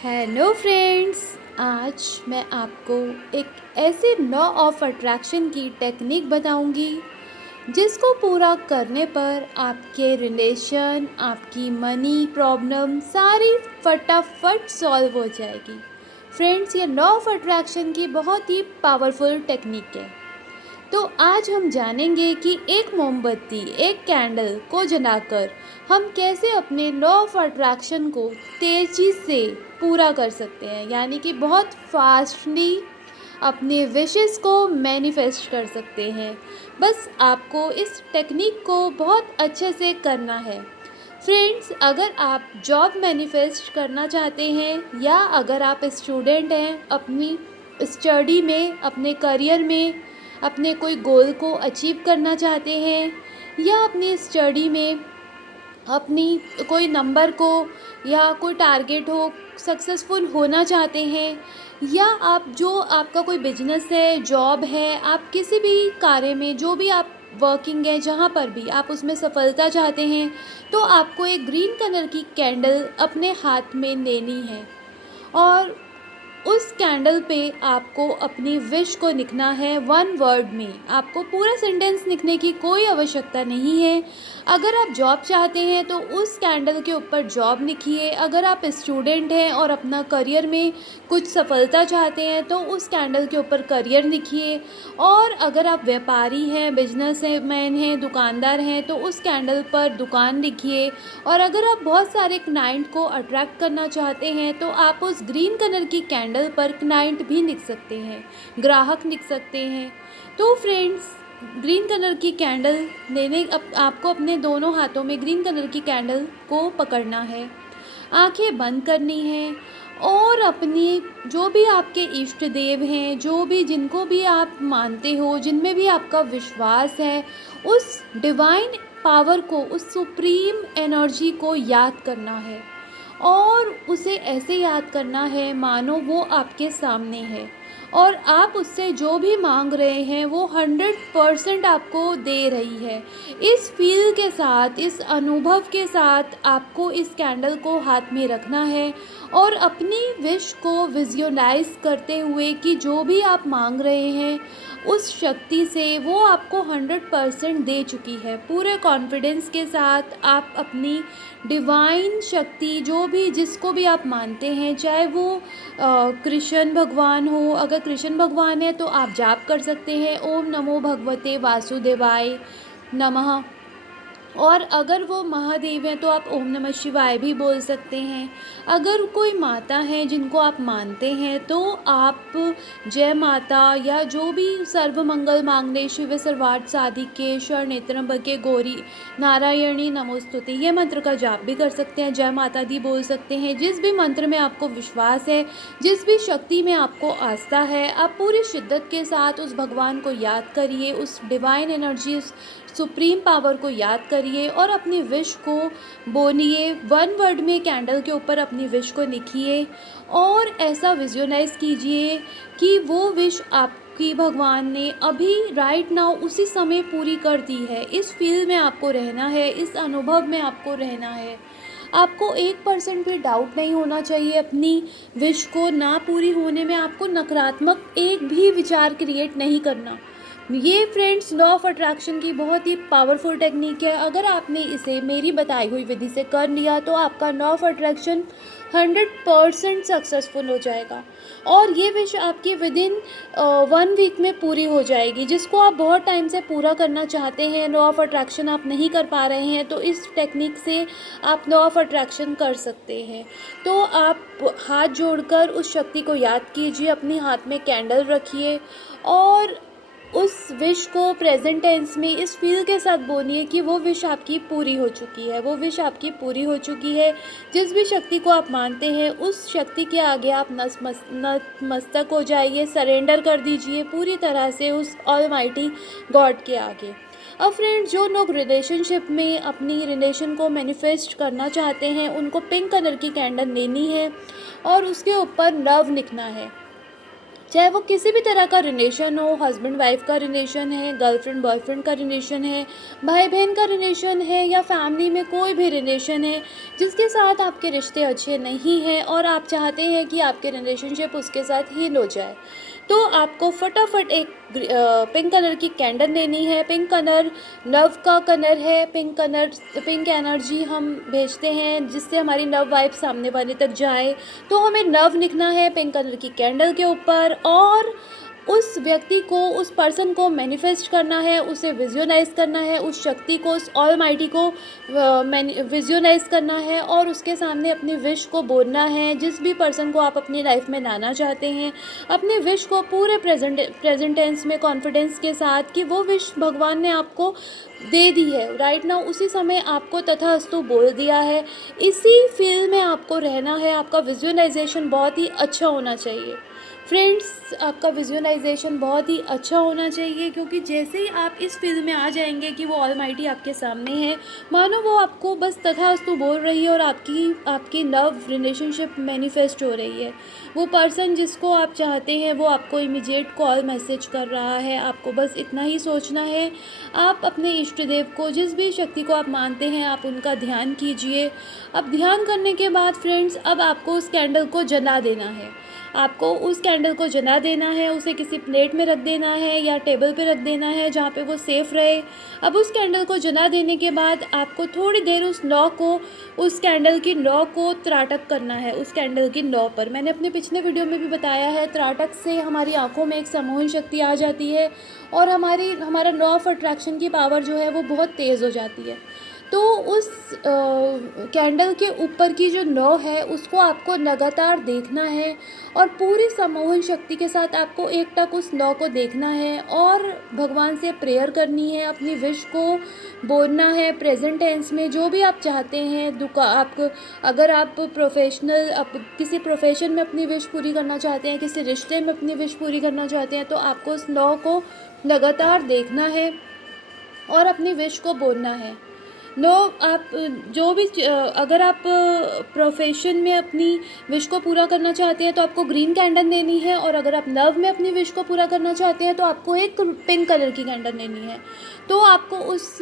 Hello friends. आज मैं आपको एक ऐसे लॉ ऑफ अट्रैक्शन की टेक्निक बताऊंगी जिसको पूरा करने पर आपके रिलेशन, आपकी मनी प्रॉब्लम सारी फटाफट सॉल्व हो जाएगी। फ्रेंड्स, ये लॉ ऑफ अट्रैक्शन की बहुत ही पावरफुल टेक्निक है। तो आज हम जानेंगे कि एक मोमबत्ती, एक कैंडल को जलाकर हम कैसे अपने लॉ ऑफ अट्रैक्शन को तेज़ी से पूरा कर सकते हैं, यानी कि बहुत फास्टली अपने विशेस को मैनिफेस्ट कर सकते हैं। बस आपको इस टेक्निक को बहुत अच्छे से करना है। फ्रेंड्स, अगर आप जॉब मैनिफेस्ट करना चाहते हैं या अगर आप स्टूडेंट हैं, अपनी स्टडी में, अपने करियर में अपने कोई गोल को अचीव करना चाहते हैं या अपनी स्टडी में अपनी कोई नंबर को या कोई टारगेट हो सक्सेसफुल होना चाहते हैं, या आप जो आपका कोई बिजनेस है, जॉब है, आप किसी भी कार्य में जो भी आप वर्किंग है, जहाँ पर भी आप उसमें सफलता चाहते हैं, तो आपको एक ग्रीन कलर की कैंडल अपने हाथ में लेनी है और उस कैंडल पे आपको अपनी विश को लिखना है वन वर्ड में। आपको पूरा सेंटेंस लिखने की कोई आवश्यकता नहीं है। अगर आप जॉब चाहते हैं तो उस कैंडल के ऊपर जॉब लिखिए। अगर आप स्टूडेंट हैं और अपना करियर में कुछ सफलता चाहते हैं तो उस कैंडल के ऊपर करियर लिखिए। और अगर आप व्यापारी हैं, बिजनेस मैन हैं, दुकानदार हैं, तो उस कैंडल पर दुकान लिखिए। और अगर आप बहुत सारे क्लाइंट को अट्रैक्ट करना चाहते हैं तो आप उस ग्रीन कलर की कैंडल पर क्लाइंट भी लिख सकते हैं, ग्राहक लिख सकते हैं। तो फ्रेंड्स, ग्रीन कलर की कैंडल आपको अपने दोनों हाथों में ग्रीन कलर की कैंडल को पकड़ना है, आंखें बंद करनी है और अपनी जो भी आपके इष्ट देव हैं, जो भी जिनको भी आप मानते हो, जिनमें भी आपका विश्वास है, उस डिवाइन पावर को, उस सुप्रीम एनर्जी को याद करना है और उसे ऐसे याद करना है मानो वो आपके सामने है और आप उससे जो भी मांग रहे हैं वो 100% आपको दे रही है। इस फील के साथ, इस अनुभव के साथ आपको इस कैंडल को हाथ में रखना है और अपनी विश को विजुअलाइज करते हुए कि जो भी आप मांग रहे हैं उस शक्ति से वो आपको 100% दे चुकी है। पूरे कॉन्फिडेंस के साथ आप अपनी डिवाइन शक्ति, जो भी जिसको भी आप मानते हैं, चाहे वो कृष्ण भगवान हो, अगर कृष्ण भगवान है तो आप जाप कर सकते हैं ओम नमो भगवते वासुदेवाय नमः। और अगर वो महादेव हैं तो आप ओम नमः शिवाय भी बोल सकते हैं। अगर कोई माता है जिनको आप मानते हैं तो आप जय माता या जो भी सर्व मंगल मांगले शिव सर्वार्थ साधिके शरणेत्रम्बके गौरी नारायणी नमोस्तुते, ये मंत्र का जाप भी कर सकते हैं, जय माता दी बोल सकते हैं। जिस भी मंत्र में आपको विश्वास है, जिस भी शक्ति में आपको आस्था है, आप पूरी शिद्दत के साथ उस भगवान को याद करिए, उस डिवाइन एनर्जी, उस सुप्रीम पावर को याद करिए और अपनी विश को बोलिए। वन वर्ड में कैंडल के ऊपर अपनी विश को लिखिए और ऐसा विजुअलाइज कीजिए कि वो विश आपकी भगवान ने अभी राइट नाउ उसी समय पूरी कर दी है। इस फील में आपको रहना है, इस अनुभव में आपको रहना है। आपको 1% भी डाउट नहीं होना चाहिए अपनी विश को ना पूरी होने में। आपको नकारात्मक एक भी विचार क्रिएट नहीं करना। ये फ्रेंड्स लॉ ऑफ अट्रैक्शन की बहुत ही पावरफुल टेक्निक है। अगर आपने इसे मेरी बताई हुई विधि से कर लिया तो आपका लॉ ऑफ अट्रैक्शन 100% सक्सेसफुल हो जाएगा और ये विश आपकी विदिन 1 वीक में पूरी हो जाएगी। जिसको आप बहुत टाइम से पूरा करना चाहते हैं, लॉ ऑफ अट्रैक्शन आप नहीं कर पा रहे हैं, तो इस टेक्निक से आप लॉ ऑफ अट्रैक्शन कर सकते हैं। तो आप हाथ जोड़कर उस शक्ति को याद कीजिए, अपने हाथ में कैंडल रखिए और उस विश को प्रेजेंट टेंस में इस फील के साथ बोलिए कि वो विश आपकी पूरी हो चुकी है, वो विश आपकी पूरी हो चुकी है। जिस भी शक्ति को आप मानते हैं उस शक्ति के आगे आप नतमस्तक हो जाइए, सरेंडर कर दीजिए पूरी तरह से उस ऑलमाइटी गॉड के आगे। अब फ्रेंड्स, जो लोग रिलेशनशिप में अपनी रिलेशन को मैनिफेस्ट करना चाहते हैं उनको पिंक कलर की कैंडल लेनी है और उसके ऊपर लव लिखना है। चाहे वो किसी भी तरह का रिलेशन हो, हस्बैंड वाइफ का रिलेशन है, गर्लफ्रेंड बॉयफ्रेंड का रिलेशन है, भाई बहन का रिलेशन है, या फैमिली में कोई भी रिलेशन है जिसके साथ आपके रिश्ते अच्छे नहीं हैं और आप चाहते हैं कि आपके रिलेशनशिप उसके साथ हील हो जाए, तो आपको फटाफट एक पिंक कलर की कैंडल लेनी है। पिंक कलर लव का कलर है। पिंक एनर्जी हम भेजते हैं जिससे हमारी लव वाइब सामने वाले तक जाए। तो हमें लव लिखना है पिंक कलर की कैंडल के ऊपर और उस व्यक्ति को, उस पर्सन को मैनिफेस्ट करना है, उसे विजुअलाइज करना है, उस शक्ति को, उस ऑलमाइटी को विजुअलाइज करना है और उसके सामने अपनी विश को बोलना है। जिस भी पर्सन को आप अपनी लाइफ में लाना चाहते हैं, अपनी विश को पूरे प्रेजेंट टेंस में कॉन्फिडेंस के साथ कि वो विश भगवान ने आपको दे दी है राइट नाउ, उसी समय आपको तथास्तु बोल दिया है। इसी फील्ड में आपको रहना है। आपका विजुअलाइजेशन बहुत ही अच्छा होना चाहिए फ्रेंड्स, आपका विजुअलाइजेशन बहुत ही अच्छा होना चाहिए, क्योंकि जैसे ही आप इस फील्ड में आ जाएंगे कि वो ऑलमाइटी आपके सामने है, मानो वो आपको बस तथास्तु बोल रही है और आपकी लव रिलेशनशिप मैनिफेस्ट हो रही है। वो पर्सन जिसको आप चाहते हैं वो आपको इमीडिएट कॉल मैसेज कर रहा है। आपको बस इतना ही सोचना है। आप अपने इष्ट देव को, जिस भी शक्ति को आप मानते हैं, आप उनका ध्यान कीजिए। अब ध्यान करने के बाद फ्रेंड्स, अब आपको उस कैंडल को जला देना है। आपको उस कैंडल को जला देना है, उसे किसी प्लेट में रख देना है या टेबल पे रख देना है जहाँ पे वो सेफ़ रहे। अब उस कैंडल को जला देने के बाद आपको थोड़ी देर उस कैंडल की लौ को त्राटक करना है। उस कैंडल की लौ पर मैंने अपने पिछले वीडियो में भी बताया है, त्राटक से हमारी आँखों में एक सम्मोहन शक्ति आ जाती है और हमारा लॉ ऑफ अट्रैक्शन की पावर जो है वो बहुत तेज़ हो जाती है। तो उस कैंडल के ऊपर की जो लौ है उसको आपको लगातार देखना है और पूरी सम्मोहन शक्ति के साथ आपको एकटक उस लौ को देखना है और भगवान से प्रेयर करनी है। अपनी विश को बोलना है प्रेजेंट टेंस में, जो भी आप चाहते हैं। अगर आप किसी प्रोफेशन में अपनी विश पूरी करना चाहते हैं, किसी रिश्ते में अपनी विश पूरी करना चाहते हैं, तो आपको उस लौ को लगातार देखना है और अपनी विश को बोलना है। आप जो भी अगर आप प्रोफेशन में अपनी विश को पूरा करना चाहते हैं तो आपको ग्रीन कैंडल लेनी है, और अगर आप लव में अपनी विश को पूरा करना चाहते हैं तो आपको एक पिंक कलर की कैंडल लेनी है। तो आपको उस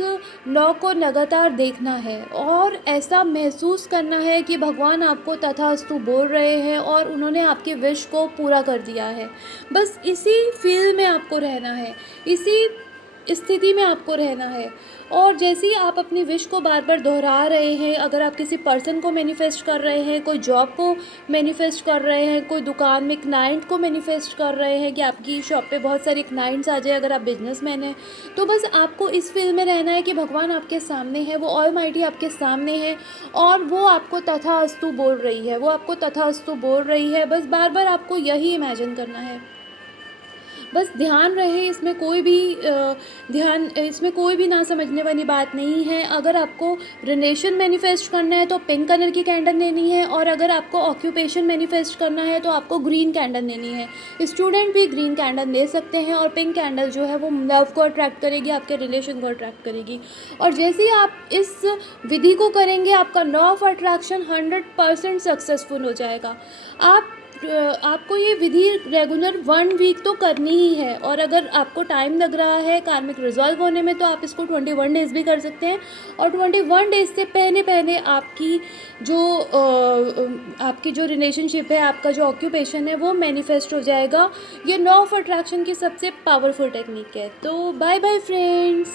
लॉ को लगातार देखना है और ऐसा महसूस करना है कि भगवान आपको तथास्तु बोल रहे हैं और उन्होंने आपकी विश को पूरा कर दिया है। बस इसी फील्ड में आपको रहना है, इसी स्थिति में आपको रहना है। और जैसे ही आप अपनी विश को बार बार दोहरा रहे हैं, अगर आप किसी पर्सन को मैनिफेस्ट कर रहे हैं, कोई जॉब को मैनिफेस्ट कर रहे हैं, कोई दुकान में क्लाइंट को मैनिफेस्ट कर रहे हैं कि आपकी शॉप पे बहुत सारे क्लाइंट्स आ जाए, अगर आप बिजनेसमैन हैं, तो बस आपको इस फील्ड में रहना है कि भगवान आपके सामने है, वो ऑलमाइटी आपके सामने है और वो आपको तथास्तु बोल रही है, वो आपको तथास्तु बोल रही है। बस बार बार आपको यही इमेजिन करना है। बस ध्यान रहे, इसमें कोई भी ना समझने वाली बात नहीं है। अगर आपको रिलेशन मैनिफेस्ट करना है तो पिंक कलर की कैंडल लेनी है, और अगर आपको ऑक्यूपेशन मैनिफेस्ट करना है तो आपको ग्रीन कैंडल लेनी है। स्टूडेंट भी ग्रीन कैंडल ले सकते हैं और पिंक कैंडल जो है वो लव को अट्रैक्ट करेगी, आपके रिलेशन को अट्रैक्ट करेगी। और जैसे ही आप इस विधि को करेंगे, आपका लॉ ऑफ अट्रैक्शन 100% सक्सेसफुल हो जाएगा। आपको ये विधि रेगुलर 1 वीक तो करनी ही है, और अगर आपको टाइम लग रहा है कार्मिक रिजॉल्व होने में तो आप इसको 21 डेज़ भी कर सकते हैं। और 21 डेज़ से पहले आपकी जो रिलेशनशिप है, आपका जो ऑक्यूपेशन है, वो मैनिफेस्ट हो जाएगा। ये लॉ ऑफ अट्रैक्शन की सबसे पावरफुल टेक्निक है। तो बाय बाय फ्रेंड्स।